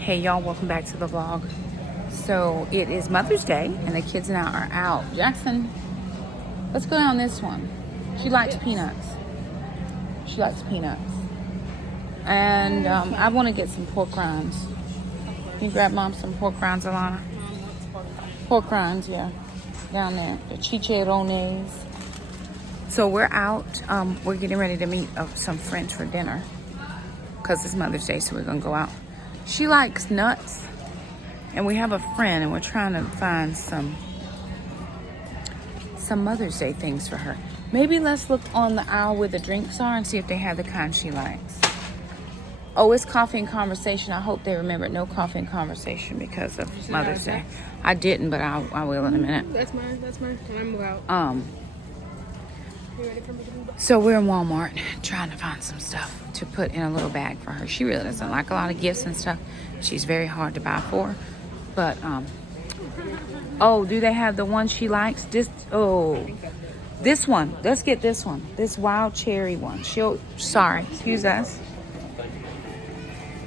Hey y'all, welcome back to the vlog. So it is Mother's Day and the kids and I are out. Jackson, let's go down this one. She likes peanuts. She likes peanuts. And I want to get some pork rinds. Can you grab mom some pork rinds, Alana? Pork rinds, yeah. Down there. The chicharrones. So we're out. We're getting ready to meet some friends for dinner. Because it's Mother's Day, so we're going to go out. She likes nuts, and we have a friend, and we're trying to find some Mother's Day things for her. Maybe let's look on the aisle where the drinks are and see if they have the kind she likes. Oh, it's coffee and conversation. I hope they remember no coffee and conversation because of Mother's Day. I didn't, but I will in a minute. That's mine. That's mine. Can I move out? You ready for me to move out? So we're in Walmart trying to find some stuff to put in a little bag for her. She really doesn't like a lot of gifts and stuff. She's very hard to buy for. But, oh, do they have the one she likes? This one. Let's get this one. This wild cherry one. Sorry, excuse us.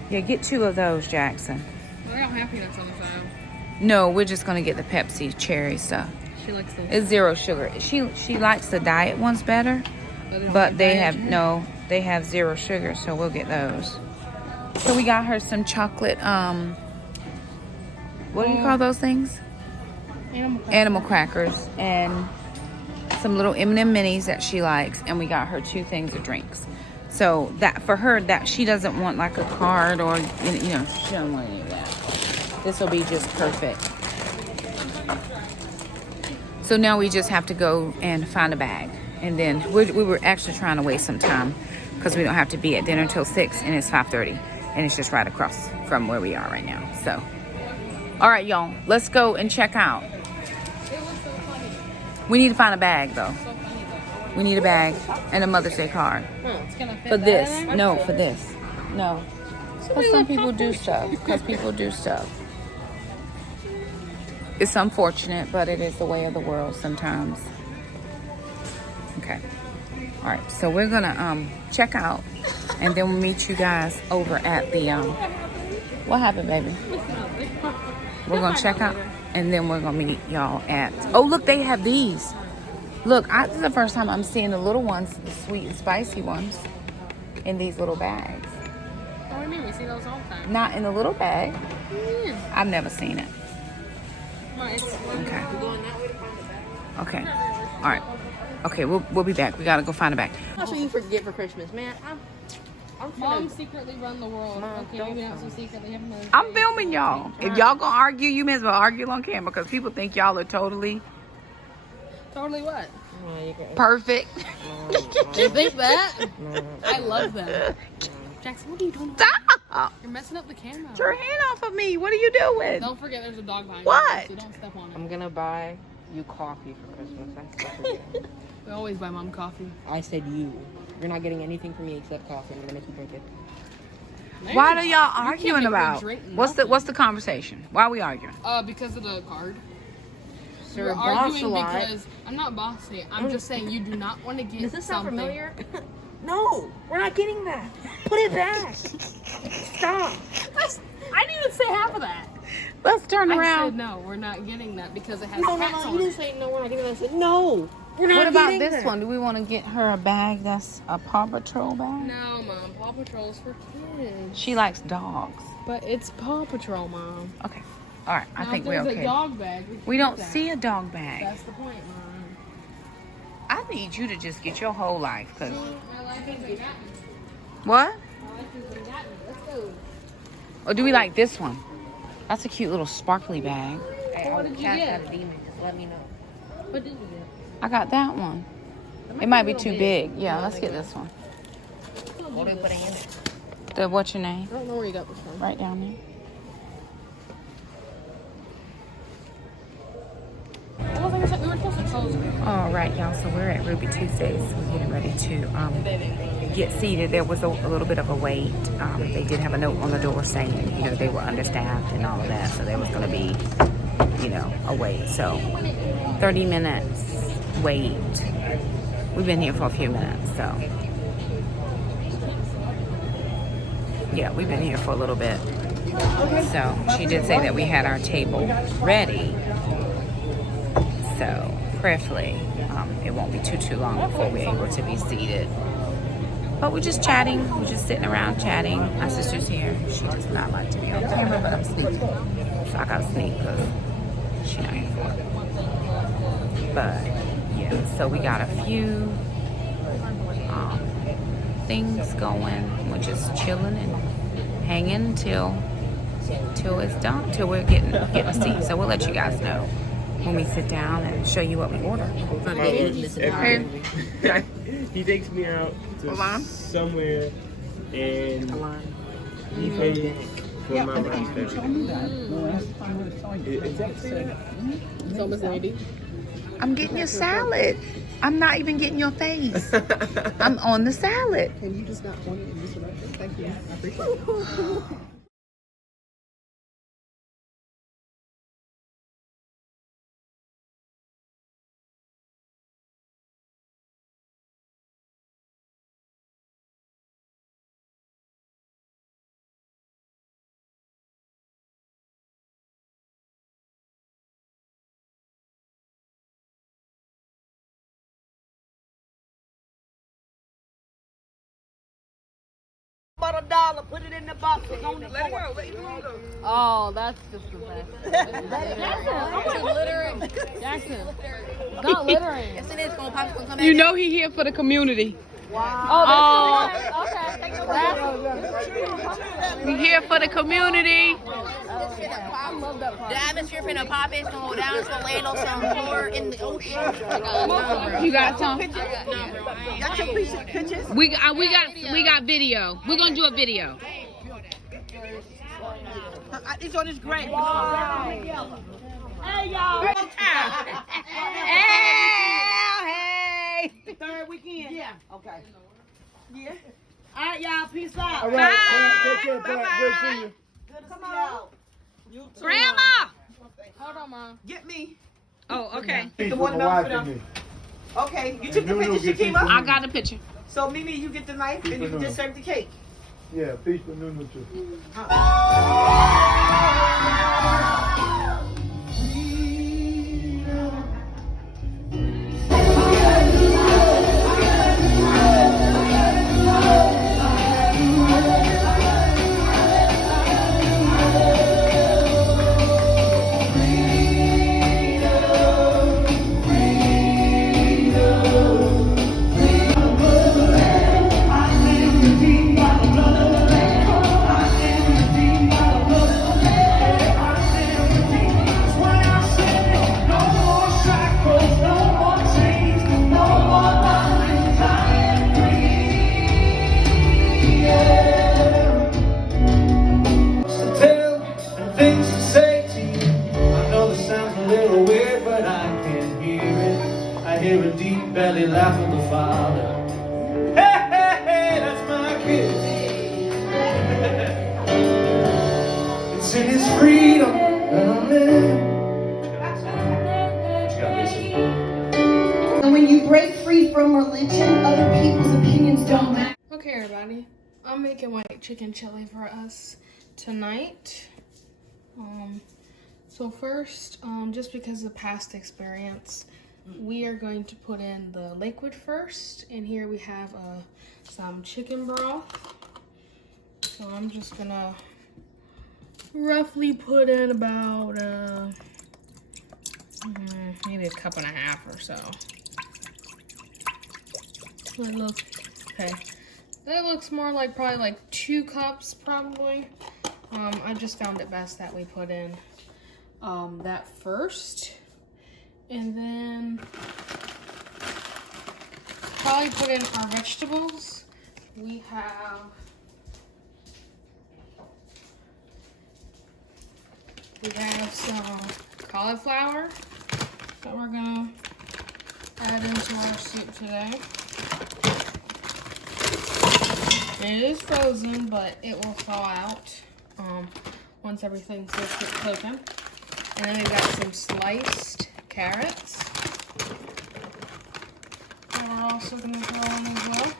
Yeah, get 2 of those, Jackson. Well, I don't have peanuts on the side. No, we're just going to get the Pepsi cherry stuff. She likes those. It's 0 sugar. She likes the diet ones better, but they have 0 sugar, so we'll get those. So we got her some chocolate. What do you call those things? Animal crackers and some little M&M minis that she likes, and we got her 2 things of drinks. So that for her, that she doesn't want like a card or she doesn't want any of that. This will be just perfect. So now we just have to go and find a bag. And then we were actually trying to waste some time because we don't have to be at dinner till 6 and it's 5:30. And it's just right across from where we are right now. So, all right, y'all, let's go and check out. We need to find a bag though. We need a bag and a Mother's Day card. For this. No, for this. No. Because some people do stuff. It's unfortunate, but it is the way of the world sometimes. Okay. All right. So we're gonna check out, and then we'll meet you guys over at the What happened, baby? We're gonna check out, and then we're gonna meet y'all at. Oh, look, they have these. Look, this is the first time I'm seeing the little ones, the sweet and spicy ones, in these little bags. What do you mean? We see those all the time. Not in the little bag. Yeah. I've never seen it. Okay. Okay. All right. Okay, we'll be back. We gotta go find a bag. That's what you forget for Christmas, man. Mom secretly run the world. Mom, okay, maybe not so secretly. Have Mother's Day. I'm filming y'all. If y'all gonna argue, you may as well argue on camera because people think y'all are totally What? perfect. They think that? I love them. Jackson, what are you doing? Stop! You're messing up the camera. Get your hand off of me. What are you doing? Don't forget there's a dog behind What? you, so don't step on it. I'm gonna buy you coffee for Christmas. That's what you're getting. We always buy Mom coffee. I said you. You're not getting anything from me except coffee. I'm gonna make you drink it. Man, What are y'all you can't arguing make me about? drink What's the conversation? Why are we arguing? Because of the card. Sir, We're boss arguing a lot. because I'm not bossy. I'm just saying you do not want to get Does this sound something. familiar? No, we're not getting that. Put it back. Stop. I didn't even say half of that. Let's turn I around. said no, we're not getting that because it has No, cats you on didn't it. say no. We're not getting that. I said no. We're not What about getting this that. one? Do we want to get her a bag that's a Paw Patrol bag? No, Mom. Paw Patrol's for kids. She likes dogs. But it's Paw Patrol, Mom. Okay. All right. I think we're There's okay. a dog bag. We don't that. see a dog bag. That's the point, Mom. I need you to just get your whole life. Cause My life is a cat. what? My life is a cat. Let's go. Or do we like this one? That's a cute little sparkly bag. Hey, What I'll did you cash get? that demon. Just let me know. What did you get? I got that one. It might be too big. Yeah, let's get this one. What are we putting in it? What's your name? I don't know where you got this from. Right down there. Well, like I said, we were supposed to close. All right, y'all. So we're at Ruby Tuesdays. We're getting ready to get seated. There was a little bit of a wait. They did have a note on the door saying, they were understaffed and all of that. So there was going to be, a wait. So 30 minutes wait. We've been here for a few minutes, so yeah, we've been here for a little bit. So she did say that we had our table ready. So prayerfully, it won't be too long before we're able to be seated. But we're just chatting. We're just sitting around chatting. My sister's here. She does not like to be on camera, but I'm sneaking. So I gotta sneak because she's not here for it. But yeah, so we got a few things going. We're just chilling and hanging till it's done, till we're getting a seat. So we'll let you guys know when we sit down and show you what we order. He takes me out to somewhere and he pays for my lunch. It's almost 90. I'm getting your salad. I'm not even getting your face. I'm on the salad. And you just not want it in this direction. Thank you. I appreciate it. About $1, put it in the box. It's on the floor. Oh, that's just the best. Jackson, littering. Jackson, not littering. Yes, it is. You know he here for the community. Wow. Oh, okay. We here for the community. I love that part. The atmosphere finna pop. It's gonna go down. It's gonna land on some floor in the ocean. You got some? Got your pictures? We got video. We're gonna do a video. This one is great. Hey y'all. Hey. Third weekend. Yeah. Okay. Yeah. All right, y'all. Peace out. All right. Take care. Bye. Good to see you. Good to come out. Grandma. Hold on, Mom. Get me. Oh, okay. The one Okay. You took the picture, Shakema? I got a picture. So, Mimi, you get the knife and you can just serve the cake. Yeah, peace for Nunu too. Belly laugh of the Father. Hey, hey, hey, that's my kid. It's in his freedom that I'm in. What you got, Mason? And when you break free from religion, other people's opinions don't matter. Okay, everybody, I'm making white chicken chili for us tonight. So first, just because of past experience, we are going to put in the liquid first, and here we have some chicken broth. So I'm just gonna roughly put in about maybe a cup and a half or so. Okay, that looks more like probably like 2 cups probably. I just found it best that we put in that first. And then probably put in our vegetables. We have some cauliflower that we're gonna add into our soup today. It is frozen, but it will thaw out once everything's cooking. And then we've got some sliced carrots that we're also going to throw in as well.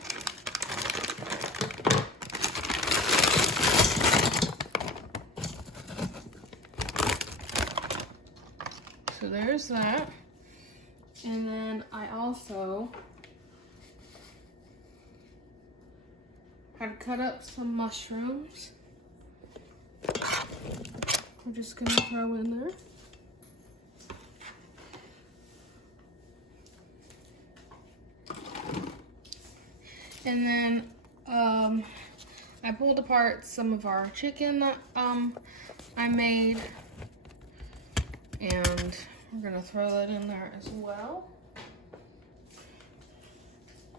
there's that. And then I also had cut up some mushrooms. We're just gonna throw in there. And then I pulled apart some of our chicken that I made, and we're gonna throw that in there as well.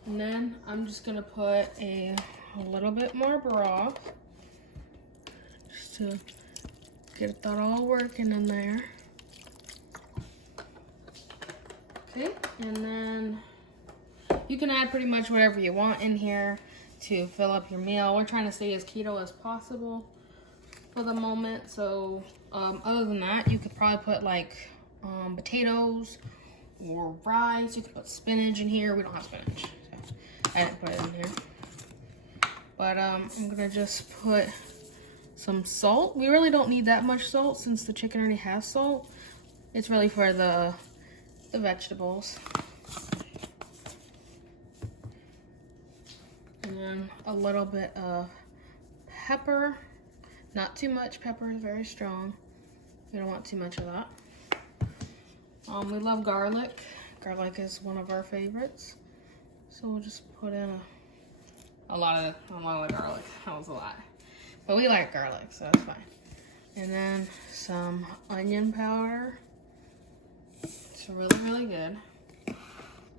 And then I'm just gonna put a little bit more broth just to get that all working in there. Okay, and then you can add pretty much whatever you want in here to fill up your meal. We're trying to stay as keto as possible for the moment. So other than that, you could probably put like potatoes or rice. You could put spinach in here. We don't have spinach, so I didn't put it in here. But I'm gonna just put some salt. We really don't need that much salt since the chicken already has salt. It's really for the vegetables. And then a little bit of pepper. Not too much. Pepper is very strong. We don't want too much of that. We love garlic. Garlic is one of our favorites. So we'll just put in a lot of garlic. That was a lot. But we like garlic, so it's fine. And then some onion powder. It's really, really good.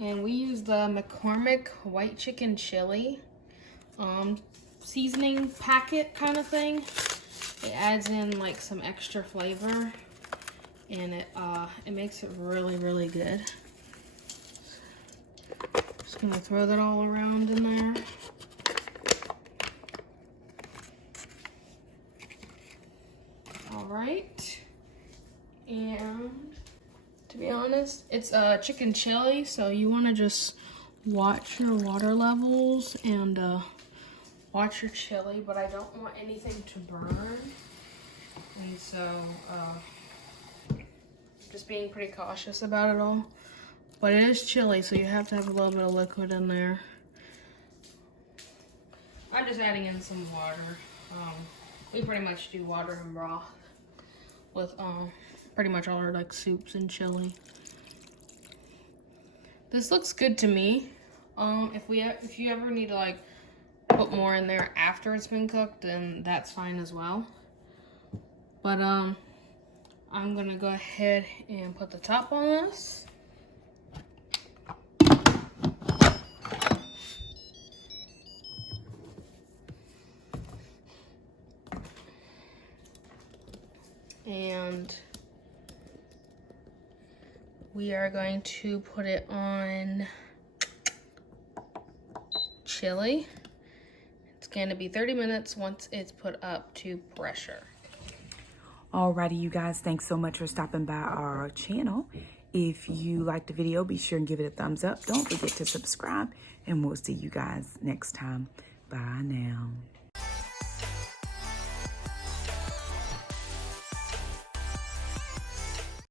And we use the McCormick white chicken chili seasoning packet kind of thing. It adds in like some extra flavor, and it makes it really, really good. Just gonna throw that all around in there. All right, and to be honest, it's chicken chili, so you want to just watch your water levels and watch your chili, but I don't want anything to burn, and so just being pretty cautious about it all. But it is chili, so you have to have a little bit of liquid in there. I'm just adding in some water. We pretty much do water and broth with pretty much all our like soups and chili. This looks good to me. If you ever need to like put more in there after it's been cooked, then that's fine as well. But I'm gonna go ahead and put the top on this. And we are going to put it on chili. It's going to be 30 minutes once it's put up to pressure. Alrighty, you guys, thanks so much for stopping by our channel. If you liked the video, be sure and give it a thumbs up. Don't forget to subscribe, and we'll see you guys next time. Bye now.